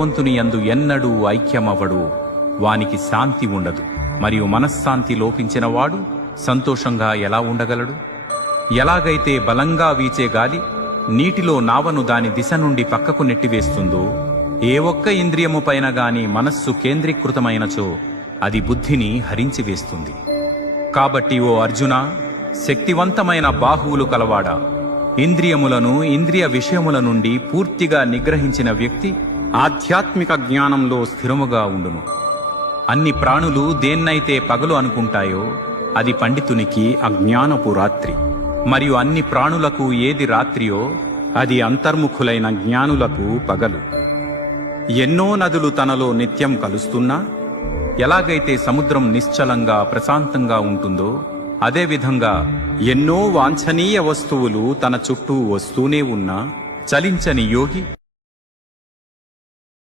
భగవంతుని యందు ఎన్నడూ ఐక్యమవ్వడు వానికి శాంతి ఉండదు. మరియు మనశ్శాంతి లోపించిన వాడు సంతోషంగా ఎలా ఉండగలడు? ఎలాగైతే బలంగా వీచే గాలి నీటిలో నావను దాని దిశ నుండి పక్కకు నెట్టివేస్తుందో, ఏ ఒక్క ఇంద్రియము పైన గాని మనస్సు కేంద్రీకృతమైనచో అది బుద్ధిని హరించివేస్తుంది. కాబట్టి ఓ అర్జున, శక్తివంతమైన బాహువులు కలవాడా, ఇంద్రియములను ఇంద్రియ విషయముల నుండి పూర్తిగా నిగ్రహించిన వ్యక్తి ఆధ్యాత్మిక జ్ఞానంలో స్థిరముగా ఉండును. అన్ని ప్రాణులు దేన్నైతే పగలు అనుకుంటాయో అది పండితునికి అజ్ఞానపు రాత్రి, మరియు అన్ని ప్రాణులకు ఏది రాత్రియో అది అంతర్ముఖులైన జ్ఞానులకు పగలు. ఎన్నో నదులు తనలో నిత్యం కలుస్తున్నా, ఎలాగైతే సముద్రం నిశ్చలంగా ప్రశాంతంగా ఉంటుందో అదేవిధంగా ఎన్నో వాంఛనీయ వస్తువులు తన చుట్టూ వస్తూనే ఉన్నా చలించని యోగి